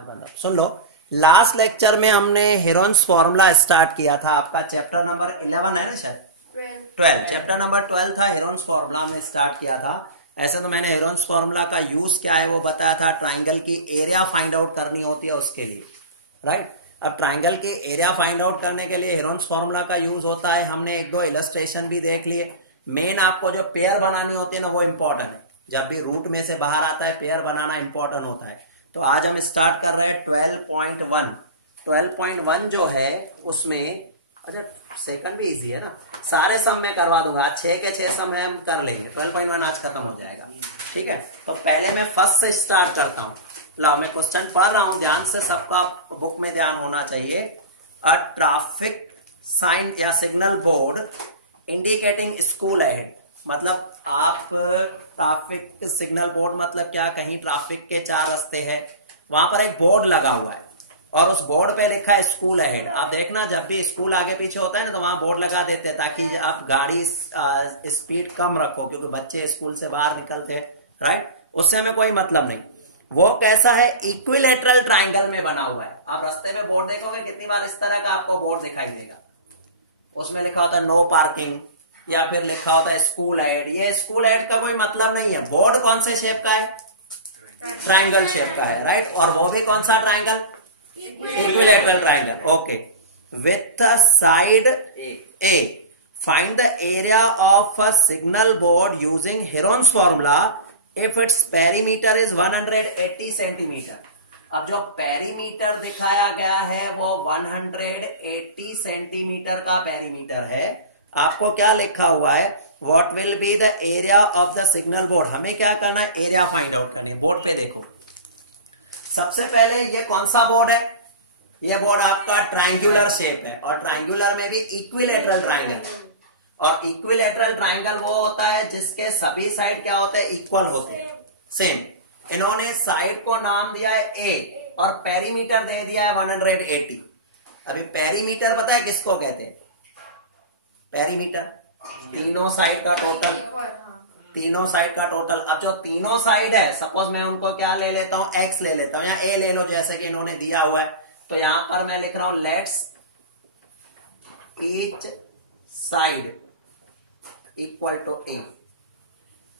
आवाज बंद। सुन लो, last lecture में हमने हेरोन्स फॉर्मूला स्टार्ट किया था। आपका चैप्टर नंबर 11 है ना, शायद 12, चैप्टर नंबर 12 था। हेरोन्स फॉर्मूला हमने स्टार्ट किया था। ऐसे तो मैंने हेरोन्स फॉर्मूला का यूज क्या है वो बताया था। ट्राइंगल की एरिया फाइंड आउट करनी होती है उसके लिए, राइट। अब ट्राइंगल की एरिया फाइंड आउट करने के लिए हेरोन्स फॉर्मूला का यूज होता है। हमने एक दो इलस्ट्रेशन भी देख लिए। मेन आपको जो पेयर बनानी होती है ना, वो इंपॉर्टेंट है। जब भी रूट में से बाहर आता है, पेयर बनाना इंपॉर्टेंट होता है। तो आज हम स्टार्ट कर रहे हैं 12.1। 12.1 जो है उसमें, अच्छा सेकंड भी इजी है ना, सारे सम में करवा दूंगा। आज 6 के 6 सम है, हम कर लेंगे। 12.1 आज खत्म हो जाएगा, ठीक है। तो पहले मैं फर्स्ट से स्टार्ट करता हूं। ला, मैं क्वेश्चन पढ़ रहा हूं, ध्यान से, सबका बुक में ध्यान होना चाहिए। अ ट्रैफिक साइन या signal board indicating school ahead, मतलब आप ट्रैफिक सिग्नल बोर्ड मतलब क्या, कहीं ट्रैफिक के 4 रास्ते हैं, वहां पर एक बोर्ड लगा हुआ है और उस बोर्ड पे लिखा है स्कूल अहेड। आप देखना, जब भी स्कूल आगे पीछे होता है ना, तो वहां बोर्ड लगा देते हैं ताकि आप गाड़ी स्पीड कम रखो, क्योंकि बच्चे स्कूल से बाहर निकलते हैं, राइट। उससे हमें कोई मतलब नहीं। वो कैसा है, इक्विलेटरल ट्राइंगल में बना हुआ है। आप रास्ते में बोर्ड देखोगे कितनी बार इस तरह का आपको बोर्ड दिखाई देगा। उसमें लिखा होता है नो पार्किंग, या फिर लिखा होता है स्कूल एड। ये स्कूल एड का कोई मतलब नहीं है। बोर्ड कौन से शेप का है, ट्राइंगल शेप का है, राइट। और वो भी कौन सा triangle, equilateral triangle, okay. With side A find the area of a signal board using Heron's formula if its perimeter is 180 centimetre. अब जो पेरीमीटर दिखाया गया है वो 180 सेंटीमीटर का पेरीमीटर है। आपको क्या लिखा हुआ है, what will be the area of the signal board. हमें क्या करना है, एरिया फाइंड आउट करनी है। बोर्ड पे देखो, सबसे पहले ये कौन सा बोर्ड है, ये बोर्ड आपका ट्राइंगुलर शेप है, और ट्राइंगुलर में भी इक्विलेटरल ट्राइंगल है। और इक्विलेटरल ट्राइंगल वो होता है जिसके सभी साइड क्या होते हैं, इक्वल होते हैं, सेम। इन्होंने साइड को नाम दिया है ए और पेरीमीटर दे दिया है 180। अभी पेरीमीटर पता है किसको कहते हैं, पेरीमीटर तीनों साइड का टोटल, तीनों साइड का टोटल। अब जो तीनों साइड है, सपोज मैं उनको क्या ले लेता हूं, एक्स ले लेता हूं, या ए ले लो, जैसे कि इन्होंने दिया हुआ है। तो यहां पर मैं लिख रहा हूं let's each side equal to A.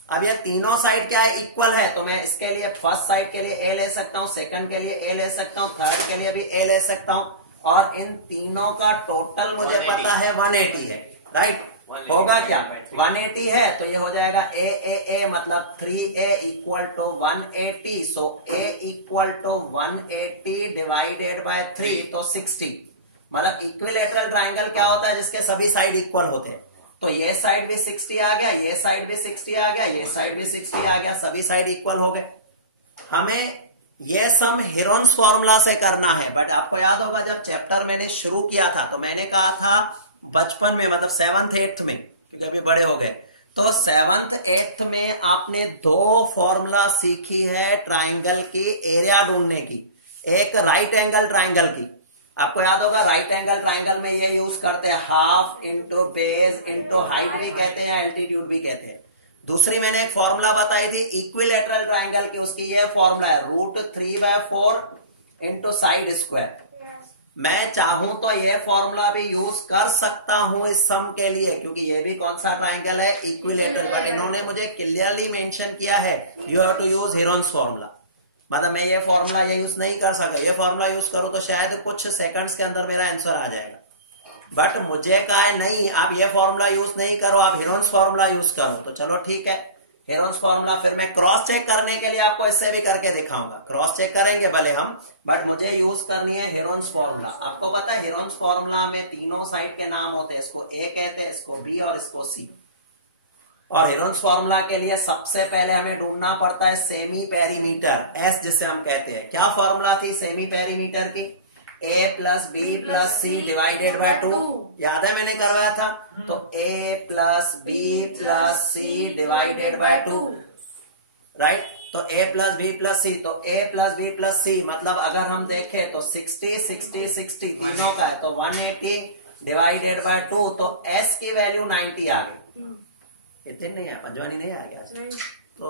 अब ये तीनों साइड क्या है, इक्वल है। तो मैं इसके लिए फर्स्ट साइड के लिए ए ले सकता हूं, सेकंड के लिए ए ले सकता हूं, थर्ड के लिए भी ए ले सकता हूं, और इन तीनों का टोटल मुझे पता है 180 है, राइट। होगा क्या, 180 है तो ये हो जाएगा ए ए ए, मतलब 3a equal to 180। So a equal to 180 divided by 3, तो 60। मतलब इक्विलेटरल ट्राइंगल क्या होता है, जिसके सभी साइड इक्वल होते हैं। तो ये साइड भी 60 आ गया, ये साइड भी 60 आ गया, ये साइड भी 60 आ गया, सभी साइड इक्वल हो गए। हमें यह सम हेरोन्स फॉर्मूला से करना है। बट आपको याद होगा जब चैप्टर मैंने शुरू किया था तो मैंने कहा था बचपन में, मतलब 7th 8th में, क्योंकि अभी बड़े हो गए, तो 7th 8th में आपने 2 फॉर्मूला सीखी है ट्राइंगल की एरिया ढूंढने की। एक राइट एंगल ट्राइंगल की, आपको याद होगा राइट एंगल ट्राइंगल में ये यूज करते हैं, half into base into height भी कहते हैं या एल्टीट्यूड भी कहते हैं। दूसरी मैंने एक फॉर्मूला बताई थी इक्विलेटरल ट्राइंगल की, उसकी ये फॉर्मूला है √3/4 इंटू साइड स्क्वायर। मैं चाहूं तो ये फॉर्मूला भी यूज कर सकता हूं इस सम के लिए, क्योंकि ये भी कौन सा ट्राइंगल है, इक्विलेटरल। बट इन्होंने मुझे क्लियरली मेंशन किया है you have to use Heron's formula. मतलब मैं ये फॉर्मूला ये यूज नहीं कर सकता। ये फॉर्मूला यूज करूं तो शायद कुछ सेकंड्स के अंदर मेरा आंसर आ जाएगा, बट मुझे कहा है नहीं, आप ये फॉर्मूला यूज नहीं करो, आप हेरोन्स फॉर्मूला यूज करो। तो चलो ठीक है, हेरोन्स फॉर्मूला। फिर मैं क्रॉस चेक करने के लिए आपको इससे भी करके दिखाऊंगा। क्रॉस चेक करेंगे भले हम, बट मुझे यूज करनी है हेरोन्स फॉर्मूला। आपको पता है हेरोन्स फॉर्मूला में तीनों साइड के नाम होते हैं, इसको ए कहते हैं, इसको बी और इसको सी। और हेरोन्स फॉर्मूला के लिए सबसे पहले हमें ढूंढना पड़ता है सेमी पेरीमीटर, एस जिसे हम कहते हैं। क्या फॉर्मूला थी सेमी पेरीमीटर की, a plus B plus C divided by 2। याद है मैंने करवाया था। तो a plus B plus C divided by 2, right. तो a plus B plus C, तो a plus B plus C मतलब अगर हम देखें तो 60 60 60 तीनों का है, तो 180 डिवाइडेड बाय 2, तो s की वैल्यू 90 आ गई। इतने नहीं आया, 55 नहीं आ गया। तो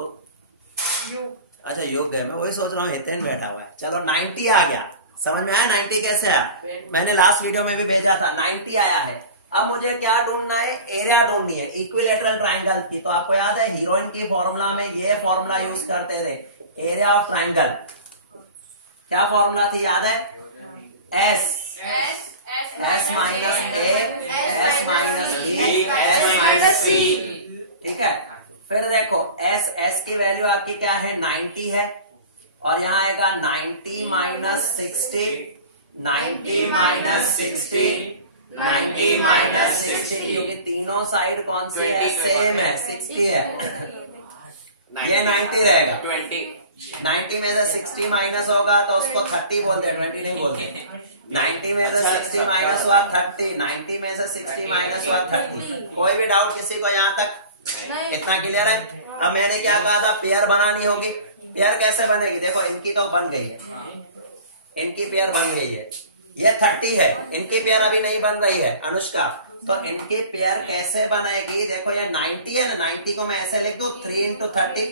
अच्छा योग गए, मैं वही सोच रहा हूँ हितेन बैठा हुआ है। चलो 90 आ गया, समझ में आया 90 कैसे आया, मैंने लास्ट वीडियो में भी भेजा था, 90 आया है। अब मुझे क्या ढूंढना है, एरिया ढूंढनी है इक्विलेटरल ट्राइंगल की। तो आपको याद है हीरोइन की फॉर्मूला में ये फॉर्मूला यूज करते थे, एरिया ऑफ ट्राइंगल। क्या फॉर्मूला थी याद है, s minus a s minus b s minus c. ठीक है, फिर देखो एस की वैल्यू आपकी क्या है 90 है, और यहाँ आएगा 90 माइनस 60, 90 माइनस 60, 90 माइनस 60, क्योंकि तीनों साइड कौन सी है, सेम है, 60 है। ये 90 रहेगा, 90 में से 60 माइनस होगा तो उसको 30 बोलते, 20 नहीं बोलते। 90 में से 60 माइनस हुआ 30, 90 में से 60 माइनस हुआ 30। कोई भी डाउट किसी को यहाँ तक, इतना क्लियर है। अब मैंने क्या कहा था, पेयर बनानी होगी। पेयर कैसे बनेगी, देखो इनकी तो बन गई है, इनकी पेयर बन गई है, ये 30 है, इनकी पेयर अभी नहीं बन रही है अनुष्का, तो इनकी पेयर कैसे बनेगी, देखो ये 90 है ना, 90 को मैं ऐसे लिख दूं 3 इंटू 30,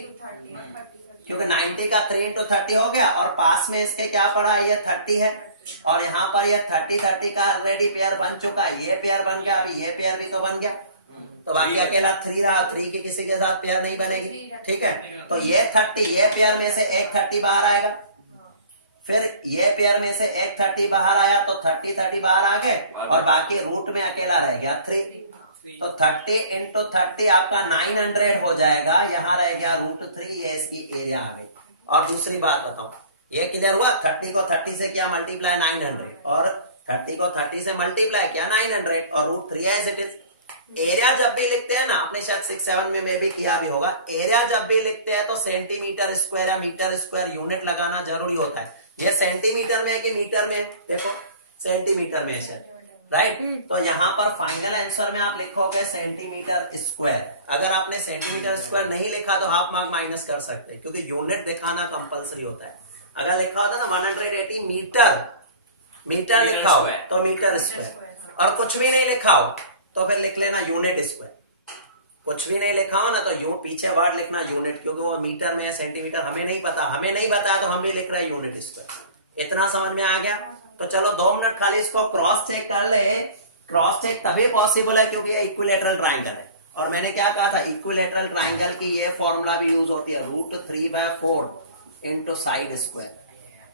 क्योंकि 90 का 3 इंटू 30 हो गया, और पास में इसके क्या पड़ा, ये 30 है, और यहाँ पर ये 30 का ऑलरेडी पेयर बन चुका है, ये पेयर बन गया, अभी ये पेयर भी तो बन गया, तो बाकी अकेला 3 रहा, 3 की किसी के साथ पेयर नहीं बनेगी। ठीक है, तो ये 30, ये पेयर में से एक 30 बाहर आएगा, फिर ये पेयर में से एक 30 बाहर आया, तो 30 बाहर आ गए, और बाकी रूट में अकेला रह गया 3, तो 30 इंटू 30 आपका 900 हो जाएगा, यहाँ रह गया √3, ये इसकी एरिया आ गई। और दूसरी बात बताऊं, ये क्लियर हुआ, 30 को 30 से किया मल्टीप्लाई 900, और 30 को 30 से मल्टीप्लाई किया 900, और √3 एज इट इज। एरिया जब भी लिखते हैं ना, अपने शायद 6-7 में भी किया भी होगा, एरिया जब भी लिखते हैं तो सेंटीमीटर स्क्वायर या मीटर स्क्वायर यूनिट लगाना जरूरी होता है। ये सेंटीमीटर में है कि मीटर में है, देखो सेंटीमीटर में है, राइट। तो यहाँ पर फाइनल आंसर में आप लिखोगे सेंटीमीटर स्क्वायर। अगर आपने सेंटीमीटर स्क्वायर नहीं लिखा तो हाफ मार्क माइनस कर सकते हैं, क्योंकि यूनिट दिखाना कंपलसरी होता है। अगर लिखा होता ना 180 मीटर लिखा हो तो मीटर स्क्वायर, और कुछ भी नहीं लिखा हो तो फिर लिख लेना यूनिट स्क्वायर। कुछ भी नहीं लिखा हो ना तो यू पीछे वर्ड लिखना यूनिट, क्योंकि वो मीटर में है, सेंटीमीटर हमें नहीं पता, तो हम भी लिख रहे हैं यूनिट स्क्वायर। इतना समझ में आ गया। तो चलो 2 मिनट खाली इसको क्रॉस चेक कर ले। क्रॉस चेक तभी पॉसिबल है क्योंकि ये इक्विलेटरल ट्राइंगल है, और मैंने क्या कहा था, इक्विलेटरल ट्राइंगल की ये फॉर्मूला भी यूज होती है, √3/4 इंटू साइड स्क्वायर।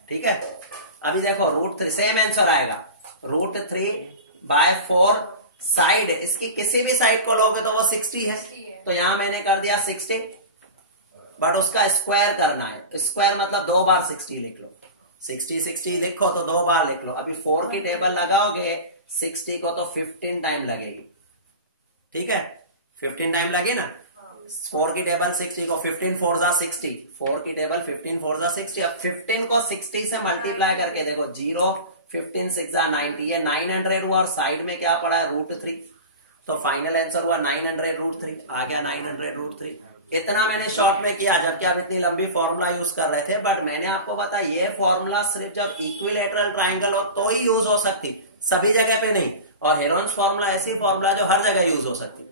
ठीक है, अभी देखो √3 सेम आंसर आएगा, √3/4 साइड, इसकी किसी भी साइड को लोगे तो वो 60 है, तो यहां मैंने कर दिया 60, बट उसका स्क्वायर करना है। स्क्वायर मतलब 2 बार 60 लिख लो, 60 लिखो तो 2 बार लिख लो। अभी 4 की टेबल लगाओगे 60 को तो 15 टाइम लगेगी। ठीक है, 15 टाइम लगे ना, 4 की टेबल 60 को 15 4 जा 60, 4 की टेबल 15 4 जा 60। अब 15 को 60 से मल्टीप्लाई करके देखो, 0 15 6 जा 90, ये 900 हुआ, और साइड में क्या पड़ा है √3, तो फाइनल आंसर हुआ 900 √3, आ गया 900 √3। इतना मैंने शॉर्ट में किया, जबकि आप इतनी लंबी फॉर्मूला यूज कर रहे थे, बट मैंने आपको बताया ये फॉर्मूला सिर्फ जब इक्विलेटरल ट्राइंगल हो तो ही यूज हो सकती, सभी जगह पे नहीं। और हेरोन्स फॉर्मूला ऐसी फॉर्मूला जो हर जगह यूज हो सकती।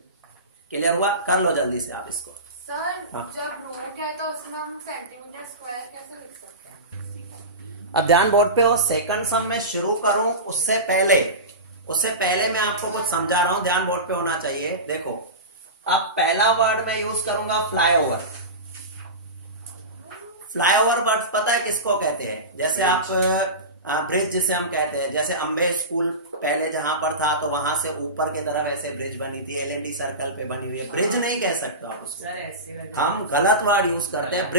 क्लियर हुआ, कर लो जल्दी से आप इसको। सर जब रूट है तो उसमें हम सेंटीमीटर स्क्वायर कैसे लिख सकते हैं? अब ध्यान बोर्ड पे हो। सेकंड सम में शुरू करूं उससे पहले मैं आपको कुछ समझा रहा हूं, ध्यान बोर्ड पे होना चाहिए। देखो, अब पहला वर्ड मैं यूज करूंगा फ्लाईओवर। फ्लाईओवर वर्ड पता है किसको कहते हैं? जैसे आप ब्रिज जिसे हम कहते हैं, जैसे अंबे स्कूल पहले जहां पर था तो वहां से ऊपर की तरफ ऐसे ब्रिज बनी थी, LND सर्कल पे बनी हुई है। ब्रिज नहीं कह सकते आप उसको, हम गलत वर्ड यूज करते हैं,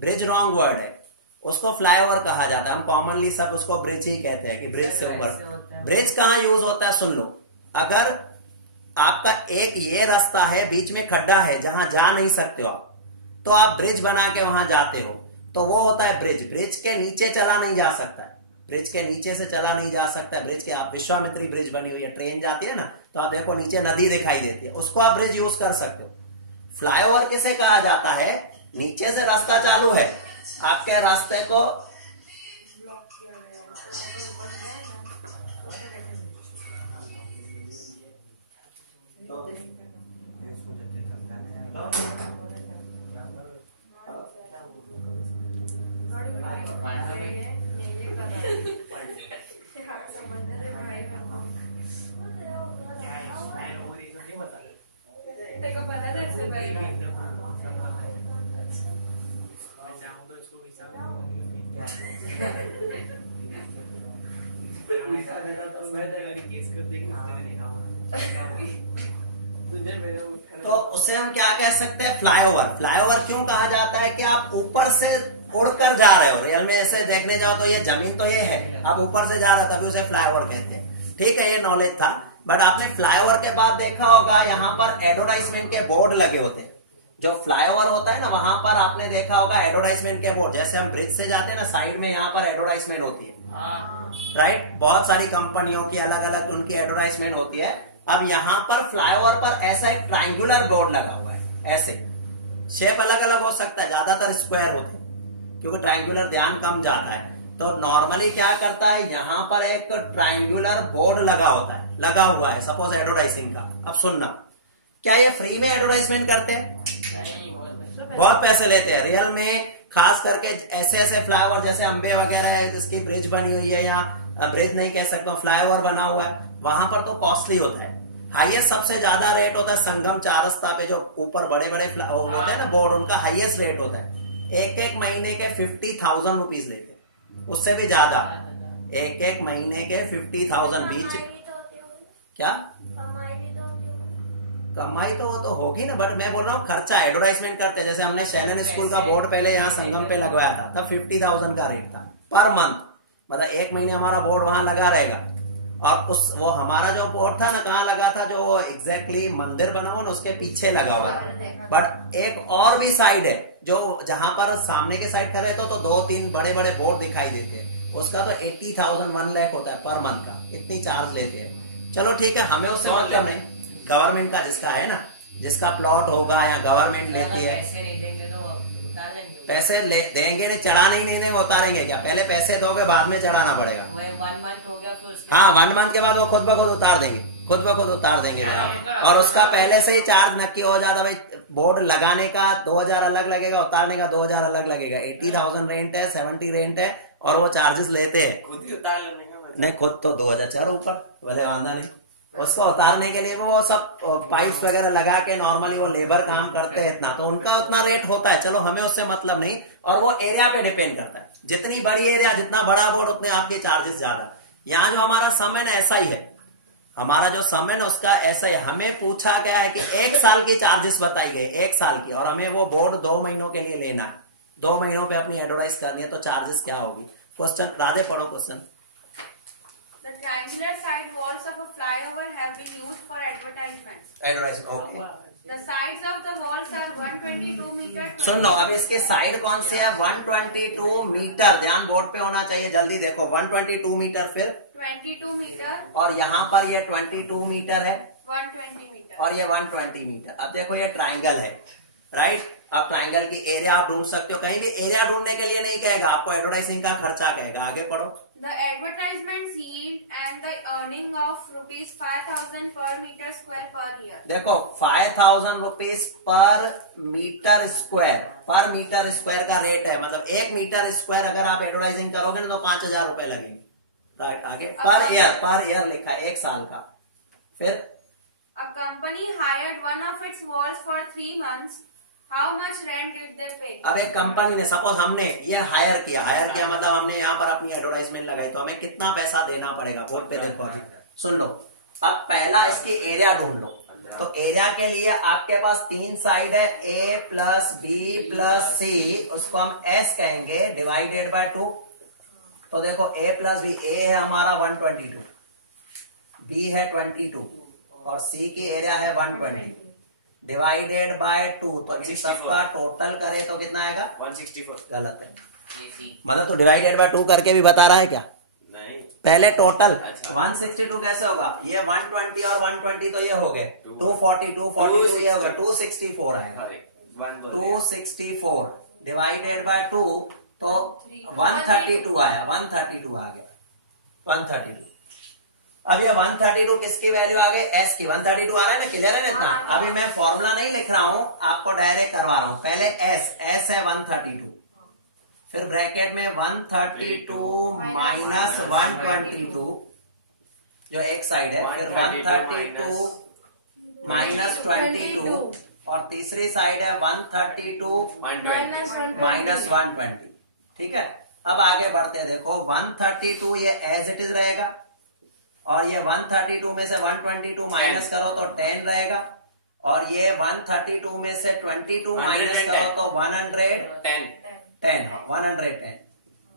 ब्रिज रॉन्ग वर्ड है, उसको फ्लाईओवर कहा जाता है। हम कॉमनली सब उसको ब्रिज ही कहते हैं कि ब्रिज से ऊपर। ब्रिज कहाँ यूज होता है सुन लो, अगर आपका एक ये रास्ता है, बीच में खड्डा है जहां जा नहीं सकते हो आप, तो आप ब्रिज बना के वहां जाते हो, तो वो होता है ब्रिज। ब्रिज के नीचे चला नहीं जा सकता है, ब्रिज के नीचे से चला नहीं जा सकता है। ब्रिज के आप विश्वामित्री ब्रिज बनी हुई है, ट्रेन जाती है ना, तो आप देखो नीचे नदी दिखाई देती है, उसको आप ब्रिज यूज कर सकते हो। फ्लाईओवर किसे कहा जाता है? नीचे से रास्ता चालू है, आपके रास्ते को तो उसे हम क्या कह सकते हैं, फ्लाईओवर। फ्लाईओवर क्यों कहा जाता है कि आप ऊपर से उड़कर जा रहे हो। रियल में ऐसे देखने जाओ तो ये जमीन तो ये है, आप ऊपर से जा रहे हो, तभी उसे फ्लाईओवर कहते हैं। ठीक है, ये नॉलेज था। बट आपने फ्लाईओवर के बाद देखा होगा यहाँ पर एडवर्टाइजमेंट के बोर्ड लगे होते हैं। जो फ्लाईओवर होता है ना, वहां पर आपने देखा होगा एडवर्टाइजमेंट के बोर्ड। जैसे हम ब्रिज से जाते हैं ना, साइड में यहाँ पर एडवर्टाइजमेंट होती है, राइट। बहुत सारी कंपनियों की अलग अलग उनकी एडवर्टाइजमेंट होती है। अब यहाँ पर फ्लाईओवर पर ऐसा एक ट्रायंगुलर बोर्ड लगा हुआ है। ऐसे शेप अलग अलग हो सकता है, ज्यादातर स्क्वायर होते हैं क्योंकि ट्रायंगुलर ध्यान कम जाता है। तो नॉर्मली क्या करता है, यहाँ पर एक ट्रायंगुलर बोर्ड लगा होता है, लगा हुआ है, सपोज एडवर्टाइजिंग का। अब सुनना, क्या ये फ्री में एडवर्टाइजमेंट करते हैं? बहुत पैसे लेते हैं। रियल में खास करके ऐसे ऐसे फ्लाईओवर जैसे अंबे वगैरह है, जिसकी ब्रिज बनी हुई है, या ब्रिज नहीं कह सकता, फ्लाईओवर बना हुआ है, वहां पर तो कॉस्टली होता है। हाईएस्ट सबसे ज्यादा रेट होता है संगम चारस्ता पे, जो ऊपर बड़े बड़े होते हैं ना बोर्ड, उनका हाईएस्ट रेट होता है। एक एक महीने के 50,000 रुपीज लेते हैं, उससे भी ज्यादा। एक एक महीने के 50,000 बीच। क्या कमाई तो वो तो होगी ना, बट मैं बोल रहा हूँ खर्चा। एडवर्टाइजमेंट करते हैं, जैसे हमने शैनन स्कूल का बोर्ड पहले यहाँ संगम पे लगवाया था, तब 50,000 का रेट था पर मंथ। मतलब एक महीने हमारा बोर्ड वहां लगा रहेगा। और वो हमारा जो बोर्ड था ना, कहाँ लगा था, जो एग्जैक्टली मंदिर बना हुआ ना उसके पीछे लगा हुआ है। बट एक और भी साइड है, जो जहां पर सामने के साइड कर रहे तो 2-3 बड़े बड़े बोर्ड दिखाई देते हैं। उसका तो 80,000 1 लाख होता है पर मंथ का, इतनी चार्ज लेते हैं। चलो ठीक है, हमें उससे मतलब नहीं। गवर्नमेंट का जिसका है ना, जिसका प्लॉट होगा या गवर्नमेंट लेती है, पैसे देंगे नहीं, चढ़ाने ही नहीं उतारेंगे क्या? पहले पैसे दोगे, बाद में चढ़ाना पड़ेगा। हाँ, 1 मंथ के बाद वो खुद ब खुद उतार देंगे, खुद ब खुद उतार देंगे जनाब। और उसका पहले से ही चार्ज नक्की हो जाता भाई। बोर्ड लगाने का 2,000 अलग लगेगा, उतारने का 2,000 अलग लगेगा। 80,000 रेंट है, 70 रेंट है, और वो चार्जेस लेते हैं। खुद ही उतार लेने का नहीं, खुद तो 2,000 चढ़ो ऊपर, भले वादा नहीं। उसको उतारने के लिए वो सब पाइप्स वगैरह लगा के नॉर्मली वो लेबर काम करते हैं इतना, तो उनका उतना रेट होता है। चलो, हमें उससे मतलब नहीं। और वो एरिया पे डिपेंड करता है, जितनी बड़ी एरिया, जितना बड़ा बोर्ड, उतने आपके चार्जेस ज्यादा। यहाँ जो हमारा सम है ना, ऐसा ही है। हमारा जो सम है ना, उसका ऐसा ही। हमें पूछा गया है कि 1 साल की चार्जेस बताई गई, 1 साल की, और हमें वो बोर्ड 2 महीनों के लिए लेना है। 2 महीनों पे अपनी एडवर्टाइज करनी है, तो चार्जेस क्या होगी? क्वेश्चन राधे पढ़ो question. The triangular side walls of a flyover have been used for advertisements. Advertisement, okay. The sides of the walls are 122 meter. सुन लो, अब इसके साइड कौन से है? 122 मीटर। ध्यान बोर्ड पे होना चाहिए, जल्दी देखो। 122 मीटर, फिर 22 मीटर, और यहाँ पर ये 22 मीटर है, 120 मीटर, और ये 120 मीटर। अब देखो, ये ट्राइंगल है, राइट। अब ट्राइंगल की एरिया आप ढूंढ सकते हो। कहीं भी एरिया ढूंढने के लिए नहीं कहेगा आपको, एडवर्टाइजिंग का खर्चा कहेगा। आगे पढ़ो। The advertisements yield and the earning of rupees 5,000 per meter square per year. देखो, 5,000 रुपीज पर मीटर स्क्वायर, पर मीटर स्क्वायर का रेट है। मतलब 1 मीटर स्क्वायर अगर आप एडवर्टाइजिंग करोगे ना, तो 5,000 रुपए लगेंगे, राइट। आगे पर ईयर लिखा है, 1 साल का। फिर A company hired one of its walls for 3 months. How much rent did they pay? अब एक कंपनी ने, सपोज हमने ये हायर किया मतलब हमने यहाँ पर अपनी एडवर्टाइजमेंट लगाई, तो हमें कितना पैसा देना पड़ेगा? बोर्ड पे देखो अभी, सुन लो। अब पहला इसकी एरिया ढूंढ लो। तो एरिया के लिए आपके पास 3 साइड है, A plus B plus C, उसको हम S कहेंगे, डिवाइडेड बाय 2। तो देखो, A प्लस B, A है हमारा 122, B है 22, और C की एरिया है 120, डिवाइडेड बाय 2। तो इन सबका टोटल करें तो कितना आएगा? 164। गलत है, मतलब तो डिवाइडेड बाय 2 करके भी बता रहा है क्या? नहीं, पहले टोटल। अच्छा। 162 कैसे होगा? ये 120 और 120 तो ये हो गए 240, 242 ये होगा 264 आएगा। 264 डिवाइडेड बाय 2, तो 132 आया, 132 आ गया, 132। अब ये 132 किसकी वैल्यू आ गई? S की। 132 आ रहा है ना, क्लियर है ना इतना? अभी मैं फॉर्मूला नहीं लिख रहा हूं, आपको डायरेक्ट करवा रहा हूं। पहले S है 132, फिर ब्रैकेट में 132 माइनस 122, जो एक साइड है, फिर 132 माइनस 22, और तीसरी साइड है 132 माइनस 120। ठीक है, अब आगे बढ़ते हैं। देखो, 132 ये एज इट इज रहेगा, और ये 132 में से 122 माइनस करो तो 10 रहेगा, और ये 132 में से 22 माइनस करो तो 110,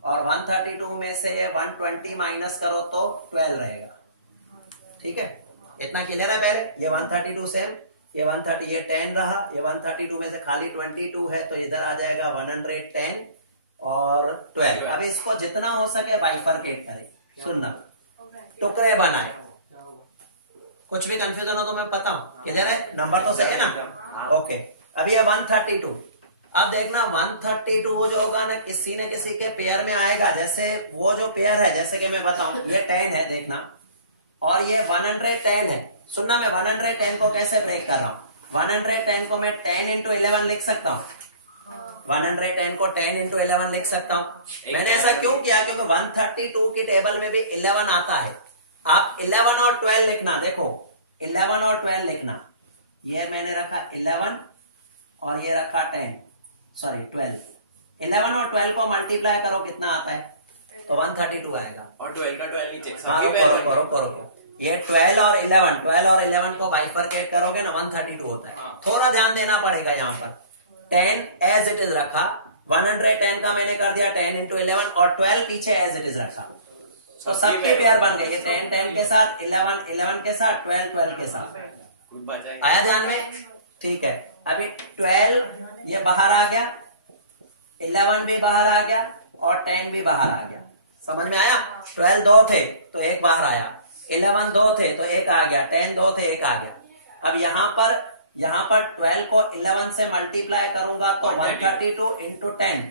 और 132 में से ये 120 माइनस करो तो 12 रहेगा। ठीक है, इतना क्लियर है? पहले ये 132 सेम, ये 130, ये 10 रहा, ये 132 में से खाली 22 है तो इधर आ जाएगा 110 और 12। अब इसको जितना हो सके बाइफरकेट करें, सुनना, टुकड़े बनाए, कुछ भी कंफ्यूजन हो तो मैं बताऊं। क्लियर है? नंबर तो सही है ना? ओके, अब ये 132, अब देखना 132 जो होगा ना किसी न किसी के पेयर में आएगा। जैसे वो जो पेयर है, जैसे कि मैं बताऊं, ये 10 है देखना, और ये 110 है। सुनना, मैं 110 को कैसे ब्रेक कर रहा हूं। 110 को मैं 10 into 11 लिख सकता हूं, 110 को 10 into 11 लिख सकता हूं। मैंने ऐसा क्यों किया? क्योंकि 132 की टेबल में भी 11 आता है। आप 11 और 12 लिखना, देखो 11 और 12 लिखना, ये मैंने रखा 11 और ये रखा 12। 11 और 12 को मल्टीप्लाई करो, कितना आता है? तो 132 आएगा। और 12 का 12 नीचे। करो। ये 12 और 11 को बाइफरकेट करोगे ना 132 होता है। थोड़ा ध्यान देना पड़ेगा यहाँ पर। 10 एज इट इज रखा, 110 का मैंने कर दिया 10 into 11, और 12 पीछे एज इट इज रखा, तो सबके पेयर बन गए। 10 के साथ, 11 के साथ, 12 के साथ। आया ध्यान में? ठीक है, अभी 12 ये बाहर आ गया, 11 भी बाहर आ गया और 10 भी बाहर आ गया। समझ में आया? 12 दो थे तो एक बाहर आया, 11 दो थे तो एक आ गया, 10 दो थे एक आ गया। अब यहाँ पर 12 को 11 से मल्टीप्लाई करूंगा तो 132 into 10,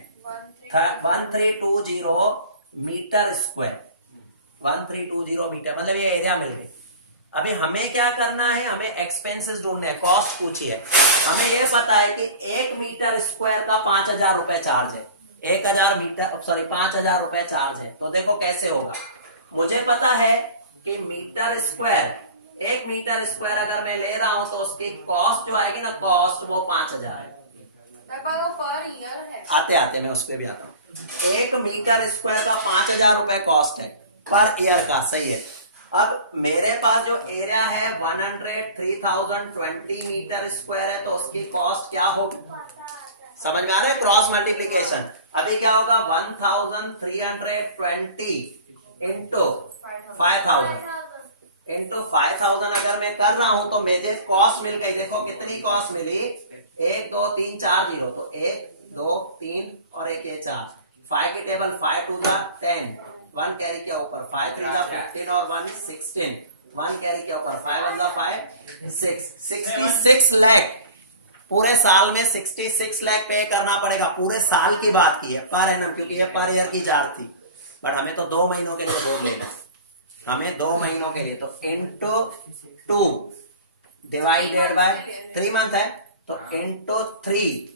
1320 मीटर स्क्वायर, 1320 मीटर, मतलब ये एरिया मिल गई। अभी हमें क्या करना है? हमें एक्सपेंसेस ढूंढने हैं, कॉस्ट पूछी है। हमें ये पता है कि 1 मीटर स्क्वायर का 5000 रुपए चार्ज है, 5,000 रुपए चार्ज है। तो देखो कैसे होगा। मुझे पता है कि मीटर स्क्वायर, 1 मीटर स्क्वायर अगर मैं ले रहा हूं तो उसकी कॉस्ट जो आएगी ना, कॉस्ट वो 5000 है। पर ईयर है। आते मैं उस पर भी आता हूँ। 1 मीटर स्क्वायर का 5000 रुपए कॉस्ट है पर ईयर का, सही है। अब मेरे पास जो एरिया है 103,020 मीटर स्क्वायर है, तो उसकी कॉस्ट क्या होगी? समझ में आ रहा है? Cross multiplication. अभी क्या होगा? 1320 इंटू 5000 अगर मैं कर रहा हूं तो मुझे कॉस्ट मिल गई। देखो कितनी कॉस्ट मिली, 1 2 3 4 0, तो 1 2 3 और 1 ये 4। 5 की टेबल, 5 2 10, 1 कैरी के ऊपर, 5 3 15 और 1 16, 1 कैरी के ऊपर, 5 1 5 6, 66 लाख। पूरे साल में 66 लाख पे करना पड़ेगा। पूरे साल की बात की है, पर एनम, क्योंकि ये पर ईयर की चार्ज थी। बट हमें तो 2 महीनों के लिए बोर्ड लेना है, हमें 2 महीनों के लिए। तो इंटू 2 डिवाइडेड बाय 3 मंथ है, तो इंटू 3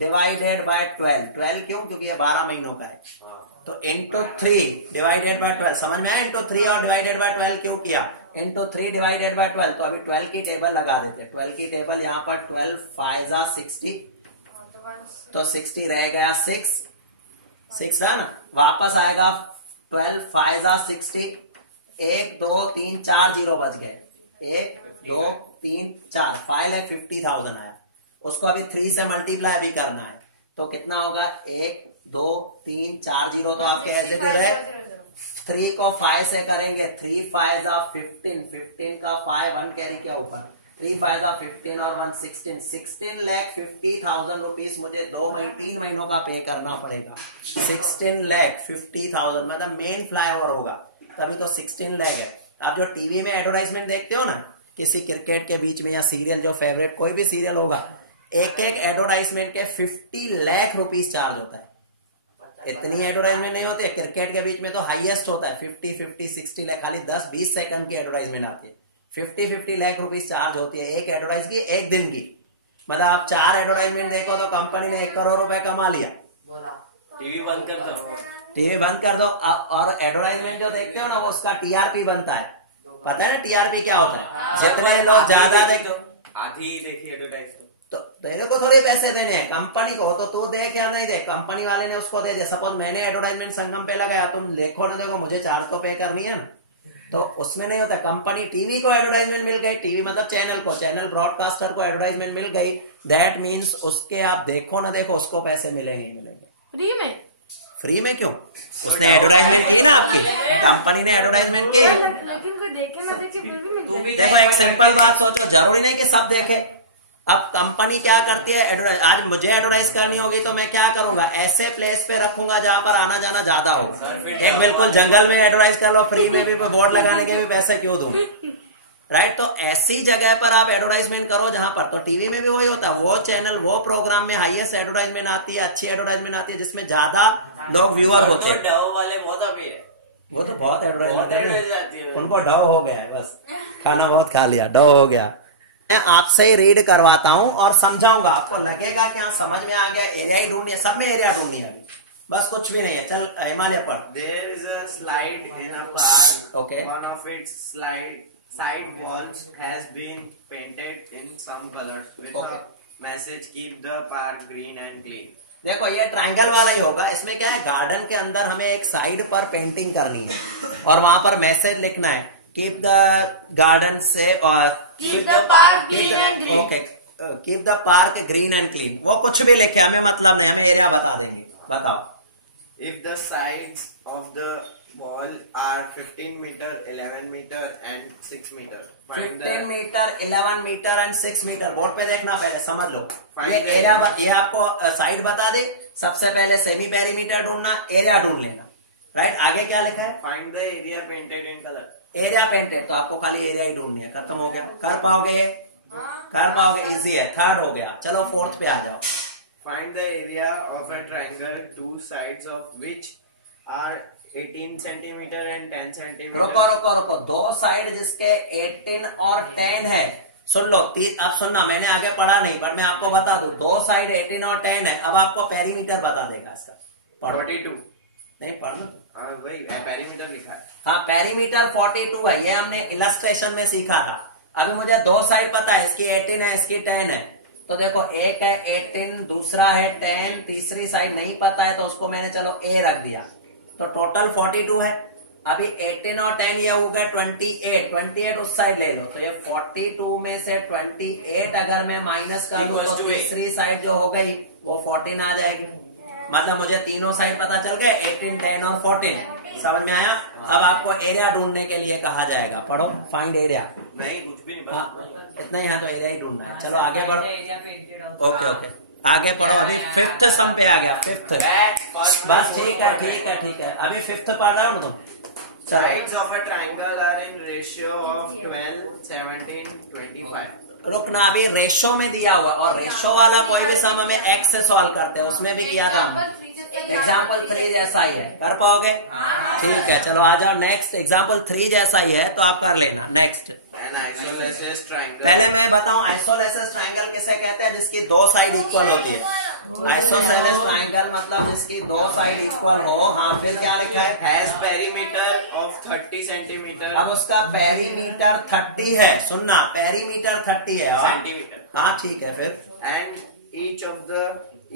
डिवाइडेड बाय 12 क्यों? क्योंकि ये 12 महीनों का है। तो इंटू 3 डिवाइडेड बाय 12, समझ में आया? इंटू 3 और डिवाइडेड बाय 12 क्यों किया? Into 3 divided by 12। तो अभी 12 की टेबल लगा देते हैं। 12 की टेबल यहाँ पर 12 5 60, तो 60 रह गया 6 है ना, वापस आएगा 12 5 60, 1 2 3 4 0 बच गए, 1 2 3 4, 5,50,000 आया। उसको अभी 3 से मल्टीप्लाई भी करना है, तो कितना होगा? 1 2 3 4 0, तो आपके एज इट इज है। 3 को 5 से करेंगे, 3 5 15, 15 का 5 1 कैरी के ऊपर, 3 5 15 और 1 16, 16,50,000 रुपीज मुझे 3 महीनों का पे करना पड़ेगा। 16,50,000 मतलब मेन फ्लाईओवर होगा, तभी तो 16 लाख है। आप जो टीवी में एडवर्टाइजमेंट देखते हो ना, किसी क्रिकेट के बीच में या सीरियल, जो फेवरेट कोई भी सीरियल होगा, एक एडवर्टाइजमेंट के 50 लाख रुपीज चार्ज होता है। इतनी एडवर्टाइजमेंट नहीं होती है। क्रिकेट के बीच में तो हाईएस्ट होता है 50 60 लाख, खाली 10-20 सेकंड की एडवर्टाइजमेंट आती है। 50 लाख रुपीज चार्ज होती है एक एडवर्टाइज की, एक दिन की। मतलब आप 4 एडवर्टाइजमेंट देखो तो कंपनी ने 1 करोड़ रुपए कमा लिया। टीवी बंद कर दो, टीवी बंद कर दो। और एडवर्टाइजमेट जो देखते हो ना, वो उसका टीआरपी बनता है। पता है ना टीआरपी क्या होता है? जितने लोग ज्यादा देखो, आधी देखी एडवर्टाइज, तो तेरे को थोड़े पैसे देने हैं, कंपनी को। तो तू देख या नहीं देख, कंपनी वाले ने उसको दे दिया। सपोज मैंने एडवर्टाइजमेंट संगम पे लगाया, तुम देखो ना देखो, मुझे चार्ज तो पे करनी है ना। तो उसमें नहीं होता। कंपनी टीवी को एडवर्टाइजमेंट मिल गई, टीवी मतलब चैनल को, चैनल ब्रॉडकास्टर को एडवर्टाइजमेंट मिल गई, दैट मीन्स उसके आप देखो ना देखो उसको पैसे मिलेंगे ही मिलेंगे। फ्री में? फ्री में क्यों? उसने एडवर्टाइजमेंट की ना, आपकी कंपनी ने एडवर्टाइजमेंट की। लेकिन कोई देखे ना देखे फिर भी मिलता है। देखो एक सिंपल बात सोचो, जरूरी नहीं कि सब देखे। अब कंपनी क्या करती है, एडवर्टाइज, आज मुझे एडवर्टाइज करनी होगी तो मैं क्या करूंगा, ऐसे प्लेस पे रखूंगा जहां पर आना जाना ज्यादा हो। एक बिल्कुल जंगल में एडवर्टाइज कर लो फ्री में भी, बोर्ड लगाने के भी पैसे क्यों दूं, राइट। तो ऐसी जगह पर आप एडवर्टाइजमेंट करो जहां पर, तो टीवी में भी वही होता है, वो चैनल वो प्रोग्राम में हाईएस्ट एडवर्टाइजमेंट आती है, अच्छी एडवर्टाइजमेंट आती है, जिसमें ज्यादा लोग व्यूअर होते हैं। डव वाले बहुत अभी है, वो तो बहुत एडवर्टाइजमेंट जाती है, उनको डव हो गया है, बस खाना बहुत खा लिया, डव हो गया। मैं आपसे ही रीड करवाता हूं और समझाऊंगा, आपको लगेगा कि हाँ समझ में आ गया। एरिया ही ढूंढनी है, सब में एरिया ढूंढनी है, बस कुछ भी नहीं है। चल हिमालय पढ़। There is a slide in a park. Okay. One of its side walls has been painted in some colors with Okay. a message: keep the park green and clean. देखो ये ट्रायंगल वाला ही होगा। इसमें क्या है, गार्डन के अंदर हमें एक साइड पर पेंटिंग करनी है और वहां पर मैसेज लिखना है, कीप द गार्डन से और Keep the park green and green. Okay, keep the park green and clean. वो कुछ भी लिखे, हमें मतलब नहीं, हमें एरिया बता देंगे। बताओ। If the sides of the wall are 15 meter, 11 meter and 6 meter, find 15 the metre, 11 metre and 6 metre. Board पे देखना, पहले समझ लो। Find ये the एरिया, ये आपको साइड बता दे। सबसे पहले सेमी पेरीमीटर ढूंढना, एरिया ढूंढ लेना, राइट। आगे क्या लिखा है, find the area painted in color. Area painted, तो आपको खाली एरिया ही ढूंढनी है, खत्म हो गया। कर पाओगे, कर पाओगे, इजी है। थर्ड हो गया, चलो फोर्थ पे आ जाओ। Find the area of a triangle, two sides of which are 18 centimeter and 10 centimeter. रुको रुको रुको, दो साइड जिसके 18 और 10 है। सुन लो, अब सुनना, मैंने आगे पढ़ा नहीं बट मैं आपको बता दूं, दो साइड 18 और 10 है। अब आपको पेरीमीटर बता देगा इसका। पढ़ो। 42. नहीं पढ़ लो, वही पेरीमीटर लिखा है। हाँ पेरीमीटर 42 है, ये हमने इलस्ट्रेशन में सीखा था। अभी मुझे दो साइड पता है, इसकी 18 है, इसकी 10 है। तो देखो एक है 18, दूसरा है 10, तीसरी साइड नहीं पता है तो उसको मैंने चलो ए रख दिया, तो टोटल 42 है। अभी 18 और 10 ये हो गया 28 उस साइड ले लो, तो ये 42 में से 28 अगर मैं माइनस कर दूं तो तीसरी साइड जो हो गई वो 14 आ जाएगी। मतलब मुझे तीनों साइड पता चल गए, 18, 10 और 14। समझ में आया? अब आपको एरिया ढूंढने के लिए कहा जाएगा, पढ़ो फाइंड एरिया। नहीं कुछ भी नहीं, हाँ, इतना ही है तो एरिया ही ढूंढना है। चलो आगे बढ़ो। ओके ओके, आगे पढ़ो। अभी फिफ्थ सम पे आ गया, फिफ्थ। बस ठीक है ठीक है ठीक है, अभी फिफ्थ पढ़ रहा हूँ तुम। Sides of a triangle are in ratio of 12, 17, 25. रुकना, अभी रेशो में दिया हुआ, और रेशो वाला कोई भी सम हमें एक्स से सॉल्व करते हैं, उसमें भी किया था हमने। एग्जाम्पल 3 जैसा ही है, कर पाओगे? ठीक है, चलो आ जाओ नेक्स्ट। एग्जाम्पल 3 जैसा ही है तो आप कर लेना। Next, An isosceles triangle. पहले मैं बताऊं आइसोसेलेस ट्रायंगल किसे कहते हैं, जिसकी दो साइड इक्वल होती है। आइसोसेलेस ट्रायंगल मतलब जिसकी दो साइड इक्वल हो। हाँ, फिर क्या लिखा है, Has perimeter of 30 centimeter. अब उसका पेरीमीटर 30 है। सुनना, पेरीमीटर 30 है। Centimeter. हाँ ठीक है, फिर And each of the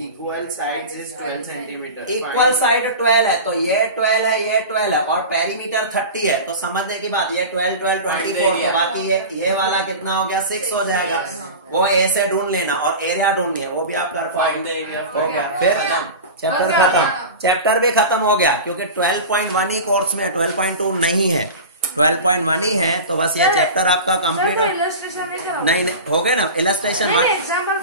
equal sides is 12 centimeter. Equal side 12 है, तो ये 12 है, ये 12 है, और पेरीमीटर 30 है। तो समझने की बात, ये 12, 12, 24, तो बाकी ये वाला कितना हो गया, 6 हो जाएगा। वो ए से ढूंढ लेना, और एरिया ढूंढनी है, वो भी आप कर Find पाओगे। the area. हो गया, फिर चैप्टर खत्म। चैप्टर भी खत्म हो गया, क्योंकि 12.1 ही कोर्स में है, 12.2 नहीं है, 12.1 ही है। तो बस ये चैप्टर आपका कंप्लीट हो। इलस्ट्रेशन नहीं कराओ? नहीं हो गए ना इलस्ट्रेशन। एग्जाम्पल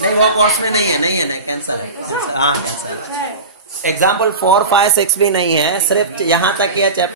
नहीं वो कोर्स में नहीं है, नहीं कैंसर है। हाँ कैंसर। एग्जाम्पल 4, 5, 6 भी नहीं है, सिर्फ यहाँ तक ये चैप्टर